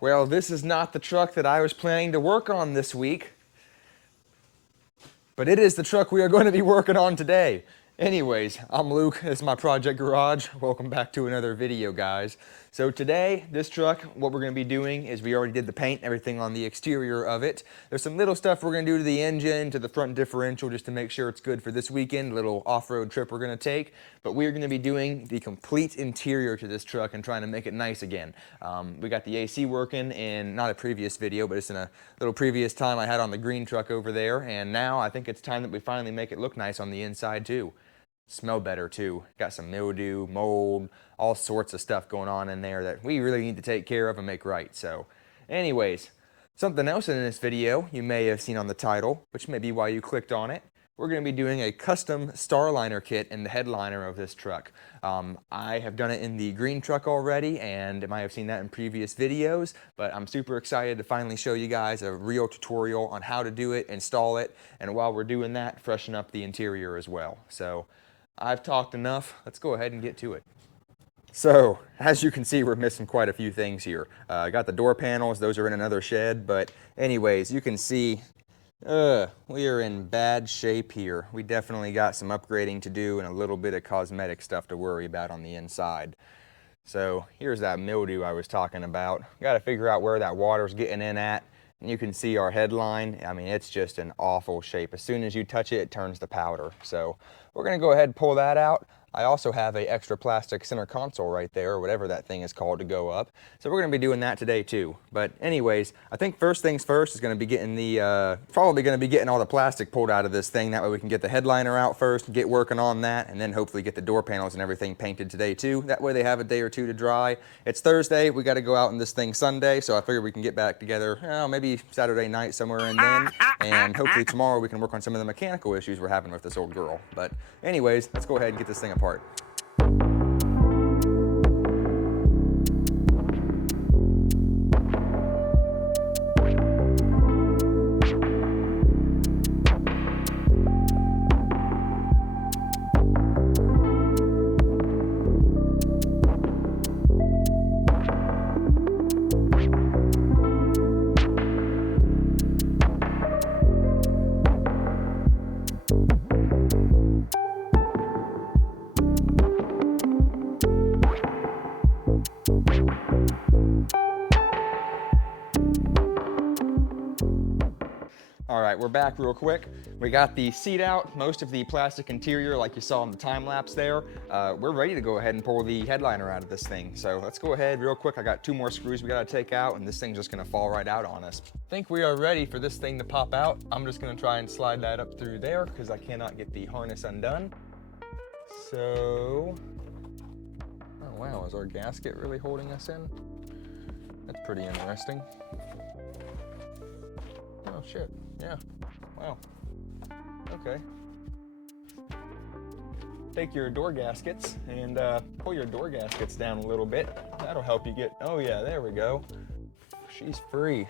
Well, this is not the truck that I was planning to work on this week, but it is the truck we are going to be working on today. Anyways, I'm Luke, this is my Project Garage. Welcome back to another video, guys. So today, this truck, what we're going to be doing is we already did the paint, everything on the exterior of it. There's some little stuff we're going to do to the engine, to the front differential, just to make sure it's good for this weekend, little off-road trip we're going to take. But we're going to be doing the complete interior to this truck and trying to make it nice again. We got the AC working in, not a previous video, but it's in a little previous time I had on the green truck over there. And now I think it's time that we finally make it look nice on the inside too. Smell better too. Got some mildew, mold, all sorts of stuff going on in there that we really need to take care of and make right. So anyways, something else in this video you may have seen on the title, which may be why you clicked on it. We're going to be doing a custom starliner kit in the headliner of this truck. I have done it in the green truck already, and you might have seen that in previous videos, but I'm super excited to finally show you guys a real tutorial on how to do it, install it, and while we're doing that, freshen up the interior as well. So I've talked enough. Let's go ahead and get to it. So, as you can see, we're missing quite a few things here. I got the door panels. Those are in another shed. But anyways, you can see we are in bad shape here. We definitely got some upgrading to do and a little bit of cosmetic stuff to worry about on the inside. So, here's that mildew I was talking about. Got to figure out where that water's getting in at. And you can see our headline. I mean, it's just in awful shape. As soon as you touch it, it turns to powder. So we're going to go ahead and pull that out. I also have a extra plastic center console right there, or whatever that thing is called, to go up. So we're going to be doing that today too. But anyways, I think first things first is going to be getting the, probably going to be getting all the plastic pulled out of this thing. That way we can get the headliner out first, get working on that, and then hopefully get the door panels and everything painted today too. That way they have a day or two to dry. It's Thursday, we got to go out in this thing Sunday, so I figure we can get back together, maybe Saturday night somewhere in then, and hopefully tomorrow we can work on some of the mechanical issues we're having with this old girl. But anyways, let's go ahead and get this thing apart. All right, we're back real quick. We got the seat out, most of the plastic interior like you saw in the time lapse there. We're ready to go ahead and pull the headliner out of this thing. So let's go ahead real quick. I got 2 more screws we gotta take out, and this thing's just gonna fall right out on us. I think we are ready for this thing to pop out. I'm just gonna try and slide that up through there because I cannot get the harness undone. So, oh wow, is our gasket really holding us in? That's pretty interesting. Oh shit, yeah, wow, okay. Take your door gaskets and pull your door gaskets down a little bit. That'll help you get, oh yeah, there we go. She's free.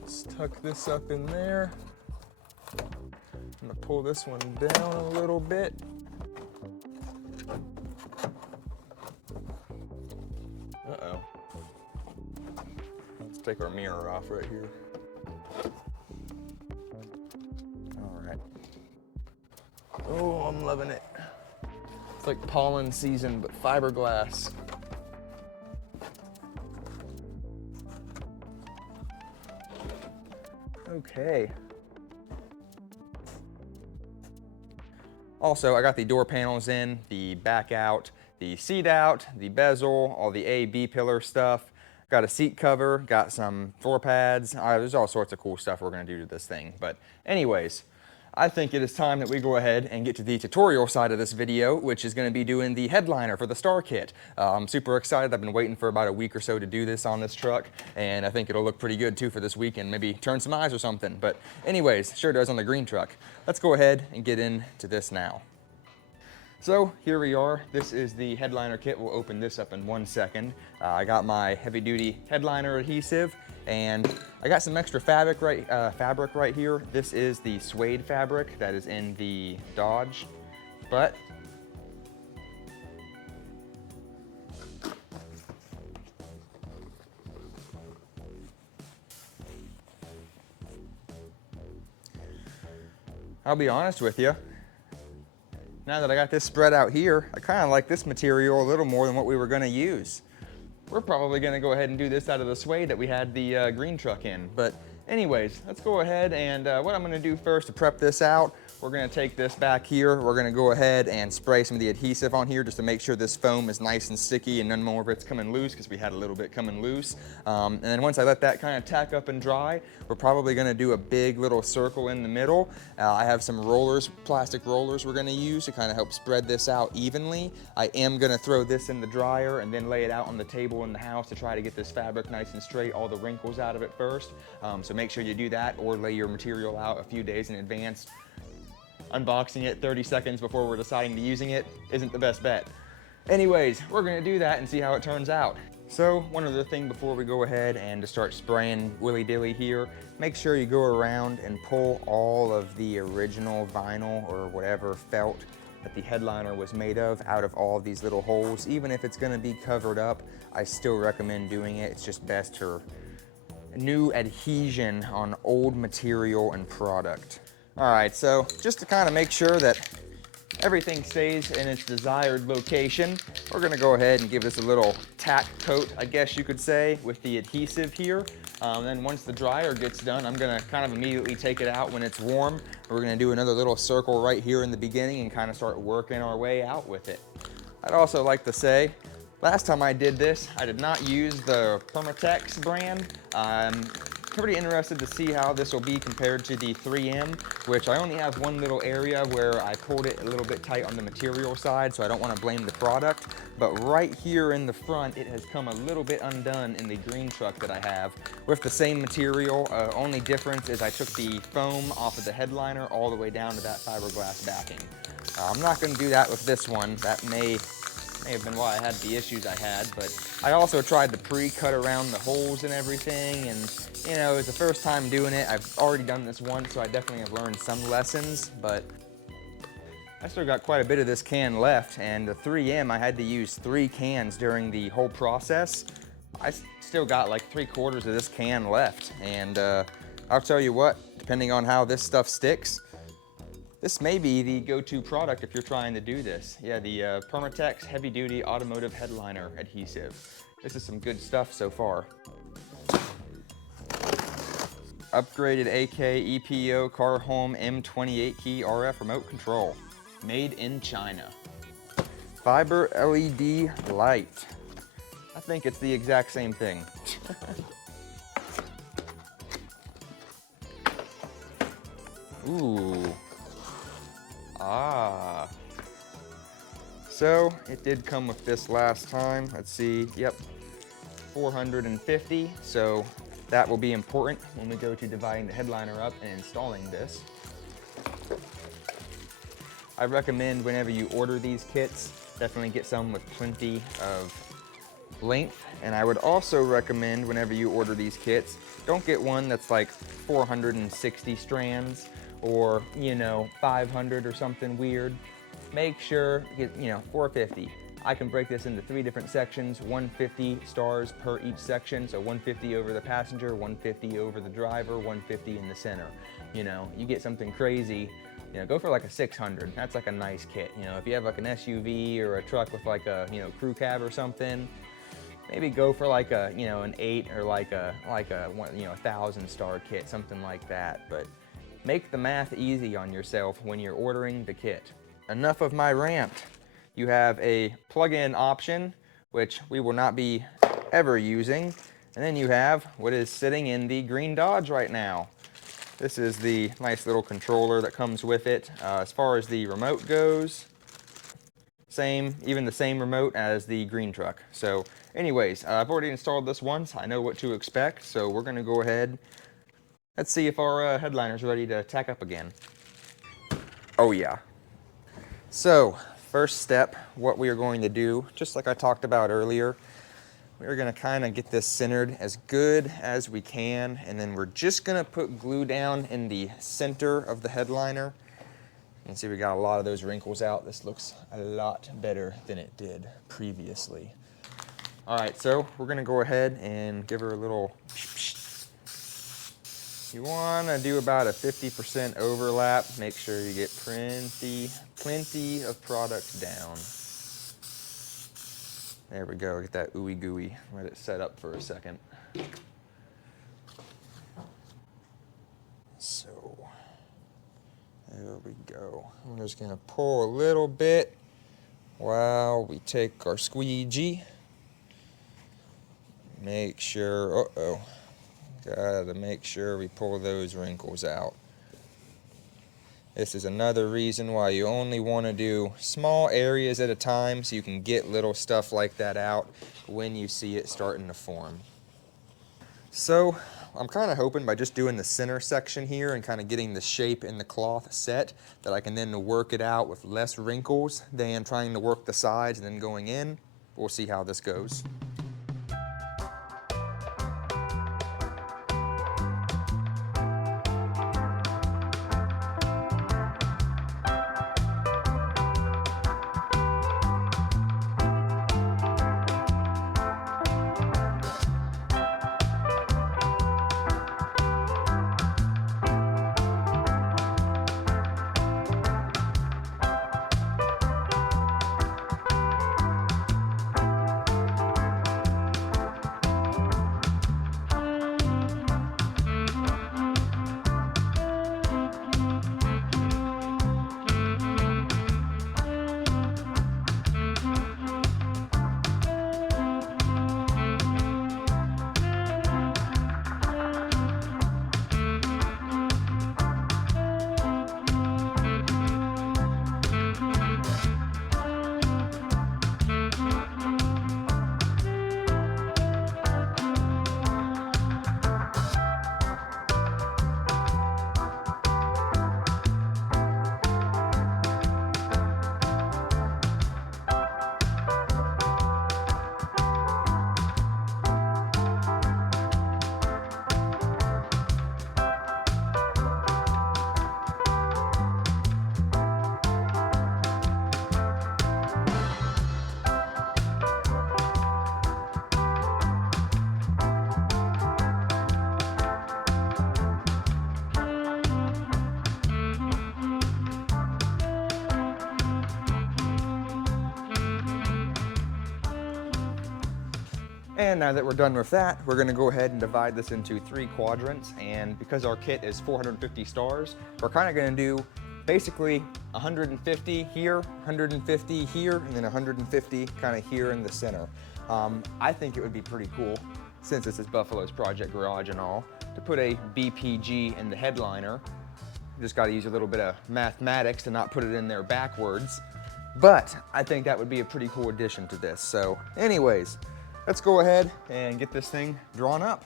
Let's tuck this up in there. I'm gonna pull this one down a little bit. Uh-oh. Let's take our mirror off right here. Oh, I'm loving it. It's like pollen season, but fiberglass. Okay. Also, I got the door panels in, the back out, the seat out, the bezel, all the A, B pillar stuff. Got a seat cover, got some floor pads. There's all sorts of cool stuff we're gonna do to this thing. But anyways, I think it is time that we go ahead and get to the tutorial side of this video, which is going to be doing the headliner for the Star Kit. I'm super excited. I've been waiting for about a week or so to do this on this truck, and I think it'll look pretty good too for this weekend. Maybe turn some eyes or something. But anyways, sure does on the green truck. Let's go ahead and get into this now. So here we are. This is the headliner kit. We'll open this up in 1 second. I got my heavy duty headliner adhesive, and I got some extra fabric right here. This is the suede fabric that is in the Dodge, but I'll be honest with you. Now that I got this spread out here, I kind of like this material a little more than what we were going to use. We're probably going to go ahead and do this out of the suede that we had the green truck in. But anyways, let's go ahead and what I'm going to do first to prep this out, we're going to take this back here. We're going to go ahead and spray some of the adhesive on here just to make sure this foam is nice and sticky and none more of it's coming loose, because we had a little bit coming loose. And then once I let that kind of tack up and dry, we're probably going to do a big little circle in the middle. I have some rollers, plastic rollers we're going to use to kind of help spread this out evenly. I am going to throw this in the dryer and then lay it out on the table in the house to try to get this fabric nice and straight, all the wrinkles out of it first. So make sure you do that, or lay your material out a few days in advance. Unboxing it 30 seconds before we're deciding to using it isn't the best bet. Anyways, we're gonna do that and see how it turns out. So one other thing before we go ahead and to start spraying willy-dilly here, make sure you go around and pull all of the original vinyl or whatever felt that the headliner was made of out of all of these little holes. Even if it's gonna be covered up, I still recommend doing it. It's just best for new adhesion on old material and product. All right, so just to kind of make sure that everything stays in its desired location, we're gonna go ahead and give this a little tack coat, I guess you could say, with the adhesive here. Then once the dryer gets done, I'm gonna kind of immediately take it out when it's warm. We're gonna do another little circle right here in the beginning and kind of start working our way out with it. I'd also like to say, last time I did this, I did not use the Permatex brand. I'm pretty interested to see how this will be compared to the 3M, which I only have one little area where I pulled it a little bit tight on the material side, so I don't want to blame the product. But right here in the front, it has come a little bit undone in the green truck that I have with the same material. Only difference is I took the foam off of the headliner all the way down to that fiberglass backing. I'm not going to do that with this one. That may have been why I had the issues I had, but I also tried to pre-cut around the holes and everything, and you know, it was the first time doing it. I've already done this once, so I definitely have learned some lessons, but I still got quite a bit of this can left, and the 3M, I had to use 3 cans during the whole process. I still got like 3/4 of this can left, and I'll tell you what, depending on how this stuff sticks, this may be the go-to product if you're trying to do this. Yeah, the Permatex Heavy Duty Automotive Headliner Adhesive. This is some good stuff so far. Upgraded AK EPO Car Home M28 key RF remote control. Made in China. Fiber LED light. I think it's the exact same thing. Ooh. Ah. So it did come with this last time. Let's see. Yep. 450. So that will be important when we go to dividing the headliner up and installing this. I recommend whenever you order these kits, definitely get some with plenty of length. And I would also recommend whenever you order these kits, don't get one that's like 460 strands or, you know, 500 or something weird. Make sure you get, you know, 450. I can break this into 3 different sections, 150 stars per each section. So 150 over the passenger, 150 over the driver, 150 in the center. You know, you get something crazy, you know, go for like a 600. That's like a nice kit. You know, if you have like an SUV or a truck with like a, you know, crew cab or something, maybe go for like a, you know, an 8 or like a one, you know, 1,000-star kit, something like that. But make the math easy on yourself when you're ordering the kit. Enough of my rant. You have a plug-in option, which we will not be ever using. And then you have what is sitting in the green Dodge right now. This is the nice little controller that comes with it. As far as the remote goes, even the same remote as the green truck. So anyways, I've already installed this once. I know what to expect, so we're gonna go ahead. Let's see if our headliner's ready to tack up again. Oh yeah. So first step, what we are going to do, just like I talked about earlier, we're going to kind of get this centered as good as we can, and then we're just going to put glue down in the center of the headliner. You can see we got a lot of those wrinkles out. This looks a lot better than it did previously. All right, so we're going to go ahead and give her a little You want to do about a 50% overlap. Make sure you get plenty of product down. There we go, get that ooey gooey. Let it set up for a second. So, there we go. I'm just gonna pull a little bit while we take our squeegee. Make sure, gotta make sure we pull those wrinkles out. This is another reason why you only want to do small areas at a time so you can get little stuff like that out when you see it starting to form. So I'm kind of hoping by just doing the center section here and kind of getting the shape in the cloth set that I can then work it out with less wrinkles than trying to work the sides and then going in. We'll see how this goes. And now that we're done with that, we're going to go ahead and divide this into 3 quadrants. And because our kit is 450 stars, we're kind of going to do basically 150 here, 150 here, and then 150 kind of here in the center. I think it would be pretty cool, since this is Buffalo's Project Garage and all, to put a BPG in the headliner. You just got to use a little bit of mathematics to not put it in there backwards. But I think that would be a pretty cool addition to this. So anyways, let's go ahead and get this thing drawn up.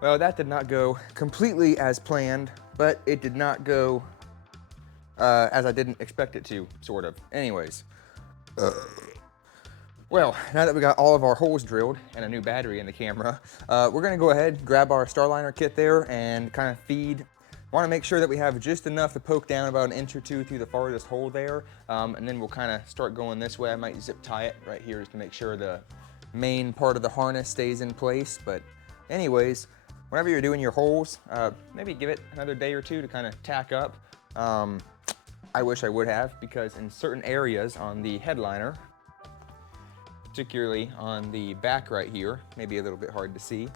Well, that did not go completely as planned, but it did not go as I didn't expect it to, sort of. Anyways. Well, now that we got all of our holes drilled and a new battery in the camera, we're gonna go ahead, grab our Starliner kit there and kind of feed. Want to make sure that we have just enough to poke down about 1 inch or 2 through the farthest hole there, and then we'll kind of start going this way. I might zip tie it right here just to make sure the main part of the harness stays in place. But anyways, whenever you're doing your holes, maybe give it another day or 2 to kind of tack up. I wish I would have, because in certain areas on the headliner, particularly on the back right here, maybe a little bit hard to see,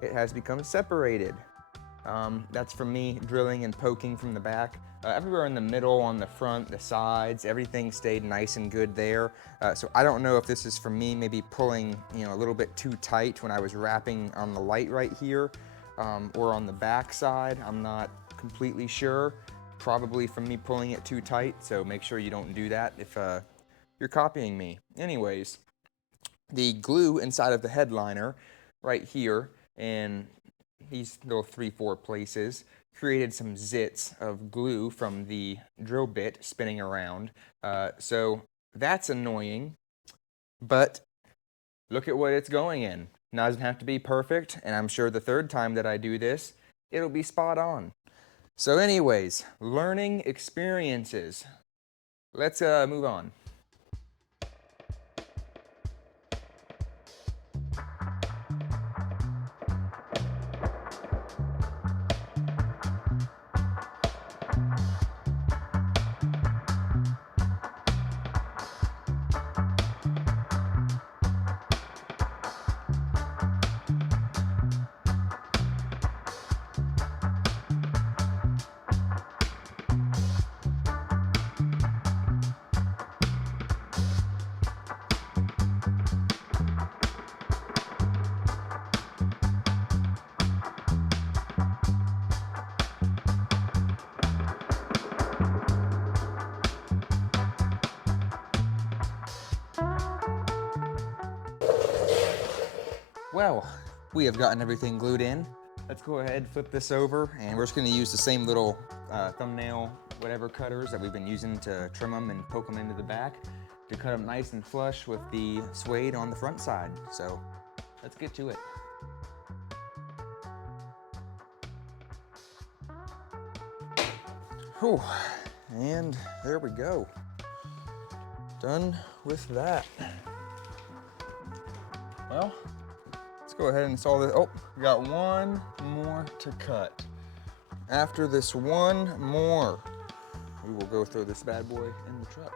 it has become separated. That's from me drilling and poking from the back. Everywhere in the middle, on the front, the sides, everything stayed nice and good there. So I don't know if this is from me maybe pulling, a little bit too tight when I was wrapping on the light right here, or on the back side. I'm not completely sure. Probably from me pulling it too tight, so make sure you don't do that if you're copying me. Anyways, the glue inside of the headliner right here, and these little 3-4 places, created some zits of glue from the drill bit spinning around. So that's annoying, but look at what it's going in. Now, it doesn't have to be perfect, and I'm sure the third time that I do this, it'll be spot on. So anyways, learning experiences. Let's move on. Well, we have gotten everything glued in. Let's go ahead, flip this over, and we're just gonna use the same little thumbnail, whatever cutters that we've been using to trim them and poke them into the back to cut them nice and flush with the suede on the front side. So let's get to it. Whew. And there we go. Done with that. Well, let's go ahead and install this. Oh, we got one more to cut. After this one more, we will go throw this bad boy in the truck.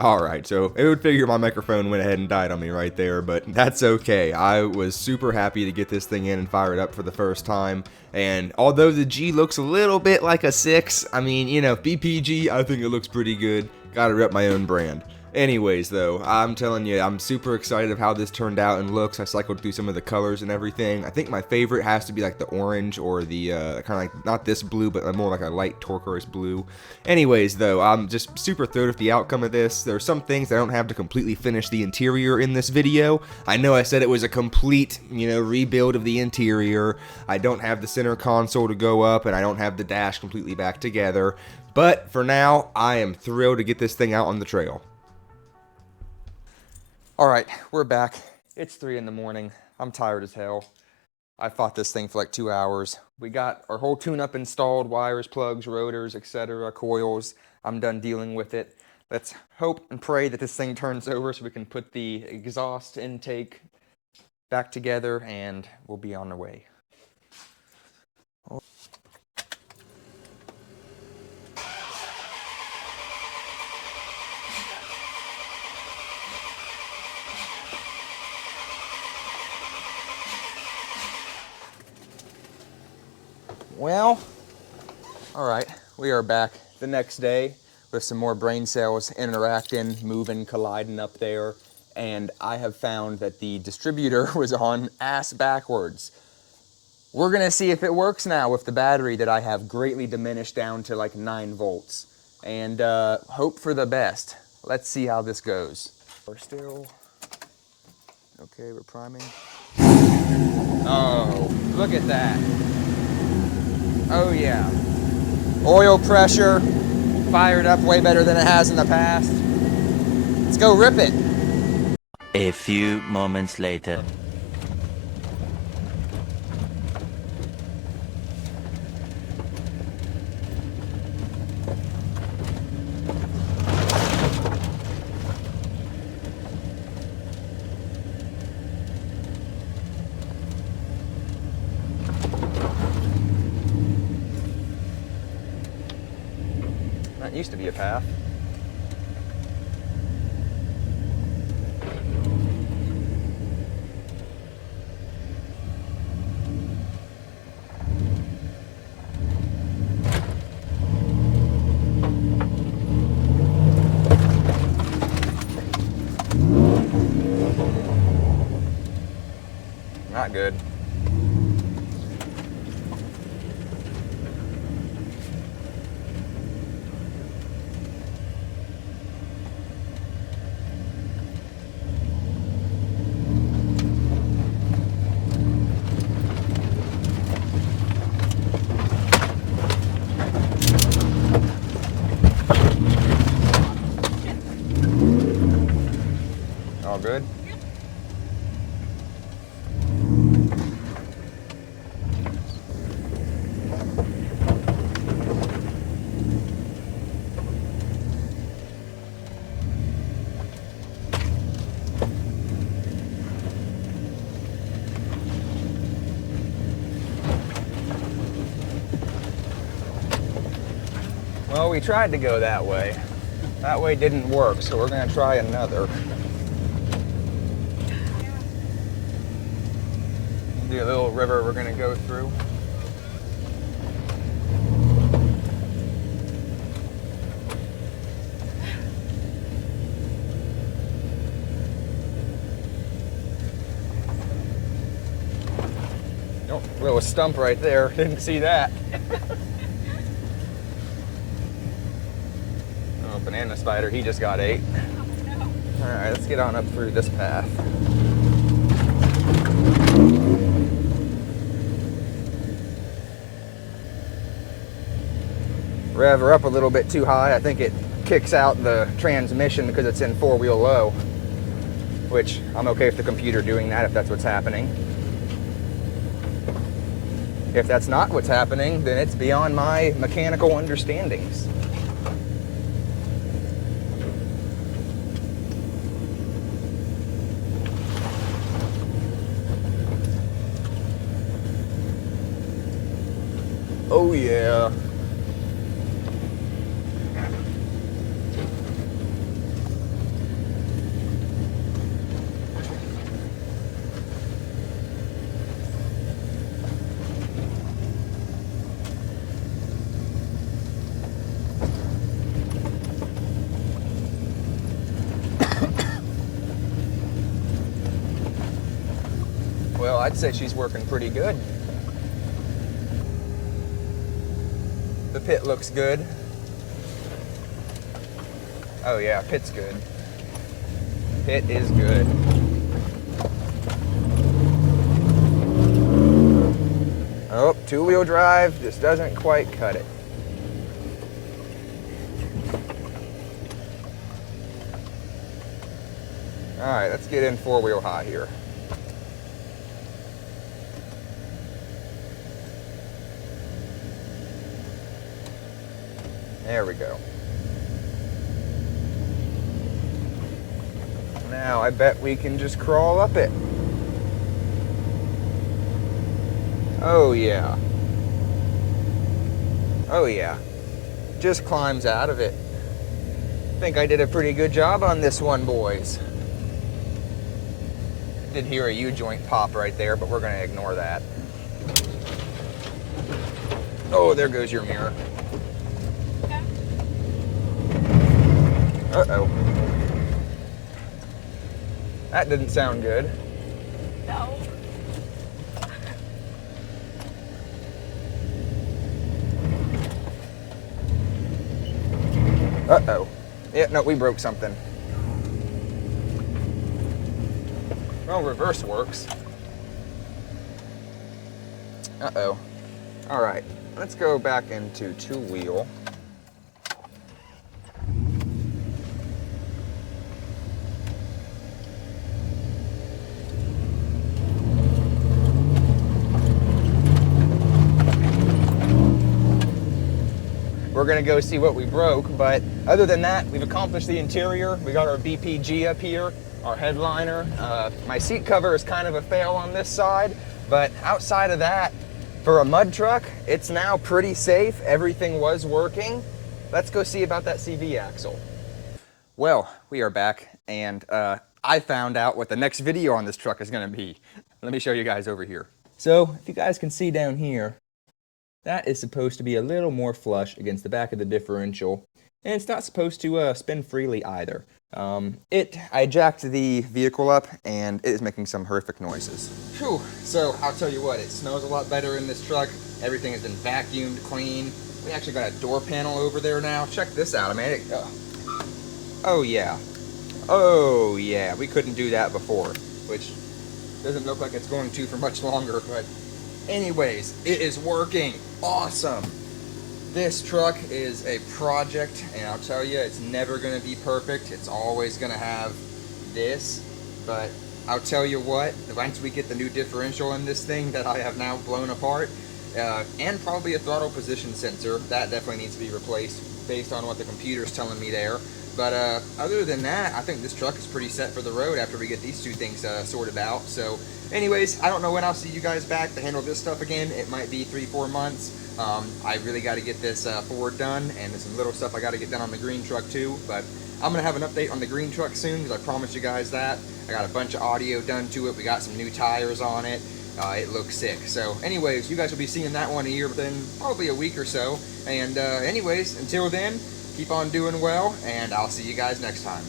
Alright, so it would figure my microphone went ahead and died on me right there, but that's okay. I was super happy to get this thing in and fire it up for the first time, and although the G looks a little bit like a 6, I mean, you know, BPG, I think it looks pretty good. Gotta rep my own brand. Anyways, though, I'm telling you, I'm super excited of how this turned out and looks. I cycled through some of the colors and everything. I think my favorite has to be like the orange or the kind of like, not this blue, but more like a light turquoise blue. Anyways, though, I'm just super thrilled with the outcome of this. There are some things I don't have to completely finish the interior in this video. I know I said it was a complete, you know, rebuild of the interior. I don't have the center console to go up, and I don't have the dash completely back together. But for now, I am thrilled to get this thing out on the trail. All right, we're back. It's 3 in the morning. I'm tired as hell. I fought this thing for like 2 hours. We got our whole tune-up installed, wires, plugs, rotors, etc., coils. I'm done dealing with it. Let's hope and pray that this thing turns over so we can put the exhaust intake back together and we'll be on our way. Well, all right, we are back the next day with some more brain cells interacting, moving, colliding up there, and I have found that the distributor was on ass backwards. We're gonna see if it works now with the battery that I have greatly diminished down to like 9 volts, and hope for the best. Let's see how this goes. We're still, okay, we're priming. Oh, look at that. Oh yeah, oil pressure, fired up way better than it has in the past. Let's go rip it. A few moments later. That used to be a path. Not good. All good? Well, we tried to go that way. That way didn't work, so we're gonna try another. The little river we're gonna go through. Oh, little stump right there. Didn't see that. Oh, banana spider, he just got ate. All right, let's get on up through this path. Rev her up a little bit too high. I think it kicks out the transmission because it's in four-wheel low, which I'm okay with the computer doing that if that's what's happening. If that's not what's happening, then it's beyond my mechanical understandings. Oh yeah. Well, I'd say she's working pretty good. The pit looks good. Oh yeah, pit's good. Pit is good. Oh, two-wheel drive just doesn't quite cut it. All right, let's get in four-wheel high here. There we go. Now I bet we can just crawl up it. Oh yeah. Oh yeah. Just climbs out of it. I think I did a pretty good job on this one, boys. Did hear a U-joint pop right there, but we're gonna ignore that. Oh, there goes your mirror. Uh-oh. That didn't sound good. No. Uh-oh. Yeah, no, we broke something. Well, reverse works. Uh-oh. All right, let's go back into two-wheel. We're gonna go see what we broke, but other than that, we've accomplished the interior. We got our BPG up here, our headliner. My seat cover is kind of a fail on this side, but outside of that, for a mud truck, it's now pretty safe. Everything was working. Let's go see about that CV axle. Well, we are back, and I found out what the next video on this truck is gonna be. Let me show you guys over here. So, if you guys can see down here, that is supposed to be a little more flush against the back of the differential, and it's not supposed to spin freely either. I jacked the vehicle up and it is making some horrific noises. Phew, so I'll tell you what, it smells a lot better in this truck. Everything has been vacuumed clean. We actually got a door panel over there now. Check this out, I mean, oh yeah. Oh yeah, we couldn't do that before, which doesn't look like it's going to for much longer, but anyways, it is working. Awesome. This truck is a project, and I'll tell you, it's never going to be perfect. It's always going to have this, but I'll tell you what, once we get the new differential in this thing that I have now blown apart, and probably a throttle position sensor, that definitely needs to be replaced based on what the computer's telling me there. But other than that, I think this truck is pretty set for the road after we get these two things sorted out. So anyways, I don't know when I'll see you guys back to handle this stuff again. It might be 3-4 months. I really got to get this Ford done, and there's some little stuff I got to get done on the green truck too. But I'm going to have an update on the green truck soon, because I promised you guys that. I got a bunch of audio done to it. We got some new tires on it. It looks sick. So anyways, you guys will be seeing that one here within probably a week or so. And anyways, until then, keep on doing well, and I'll see you guys next time.